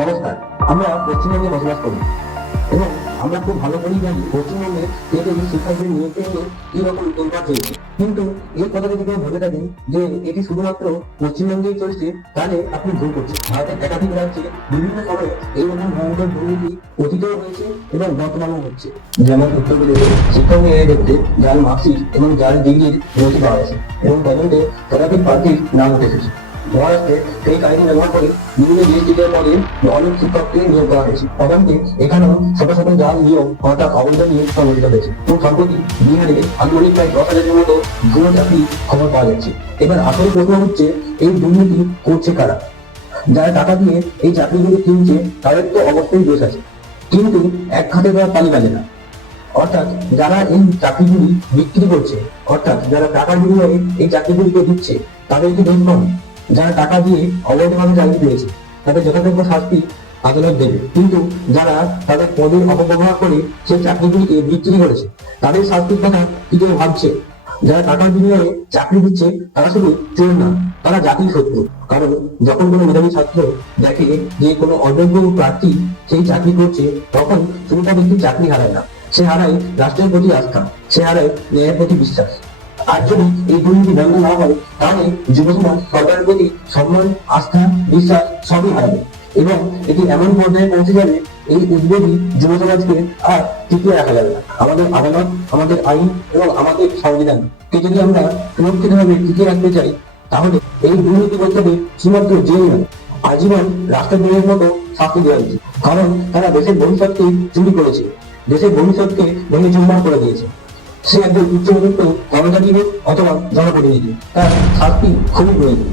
নমস্কার। আমরা পশ্চিমবঙ্গে বসবাস করি এবং আমরা খুব ভালো করেই জানি পশ্চিমবঙ্গে এই শিক্ষার্থীদের নিয়োগ নিয়ে কিরকম তোলপাড় চলছে। কিন্তু এই কথাটা যদি কেউ ভেবে থাকেন যে এটি শুধুমাত্র পশ্চিমবঙ্গেই চলছে, তাহলে আপনি ভুল করছেন। ভারতের একাধিক রাজ্যে বিভিন্ন সময়ে এইরকম ভয়ঙ্কর দুর্নীতি অতীতেও হয়েছে এবং বর্তমানেও হচ্ছে। যেমন উত্তরপ্রদেশে শিক্ষক নিয়োগের ক্ষেত্রে যার মার্কশিট এবং যার ডিগ্রির নথি পাওয়া গেছে এবং তদন্তে শতাধিক প্রার্থীর নাম উঠে এসেছে। মহারাষ্ট্রে সেই কাহিনী ব্যবহার করে বিভিন্ন ডিএসডিদের পদে অনেক শিক্ষককে নিয়োগ করা হয়েছে। তদন্তে এখানেও শত শত জাল নিয়োগ অর্থাৎ অবৈধ নিয়োগ সংঘটিত হয়েছে। এবং সম্প্রতি বিহারে আনুমানিক প্রায় 10,000-এর মতো ভুয়ো চাকরি খবর পাওয়া যাচ্ছে। এবার আসল প্রশ্ন হচ্ছে, এই দুর্নীতি করছে কারা? যারা টাকা দিয়ে এই চাকরিগুলি কিনছে তাদের তো অবশ্যই দোষ আছে, কিন্তু এক হাতে দেওয়া তালি বাজে না। অর্থাৎ যারা এই চাকরিগুলি বিক্রি করছে, অর্থাৎ যারা টাকার বিনিময়ে এই চাকরিগুলিকে দিচ্ছে, তাদের কি দোষ কম? যারা টাকা দিয়ে অবৈধভাবে চাকরি পেয়েছে তাদের যথাযোগ্য শাস্তি আদালত দেবে, কিন্তু যারা তাদের পদের অপব্যবহার করে সেই চাকরিগুলিকে বিক্রি করেছে তাদের শাস্তির কথা কি কেউ ভাবছে? যারা টাকার বিনিময়ে চাকরি দিচ্ছে তারা শুধু চোর না, তারা জাতির শত্রু। কারণ যখন কোনো মেধাবী ছাত্র দেখে যে কোনো অযোগ্য প্রার্থী সেই চাকরি করছে, তখন শুধু তার ব্যক্তি চাকরি হারায় না, সে হারায় রাষ্ট্রের প্রতি আস্থা, সে হারায় ন্যায়ের প্রতি বিশ্বাস। আর যদি এই দুর্নীতি বন্ধ না হয়, তাহলে যুবসমাজ সরকারের প্রতি সম্মান, আস্থা, বিশ্বাস সবই হারাবে এবং এটি এমন পর্যায়ে পৌঁছে যাবে, এই উদ্বেগী যুব সমাজকে আর টিকিয়ে রাখা যাবে না। আমাদের আদালত, আমাদের আইন এবং আমাদের সংবিধানকে যদি আমরা সুরক্ষিতভাবে টিকিয়ে রাখতে চাই, তাহলে এই দুর্নীতিগ্রস্তদের শুধুমাত্র জেল নয়, আজীবন রাষ্ট্রদ্রোহের মতো শাস্তি দেওয়া উচিত। কারণ তারা দেশের ভবিষ্যৎকে চুরি করেছে, দেশের ভবিষ্যৎকে ভেঙে চুরমার করে দিয়েছে। সে একজন উচ্চপদস্থ কর্মচারী হোক অথবা জনপ্রতিনিধি, তার শাস্তি খুবই প্রয়োজন।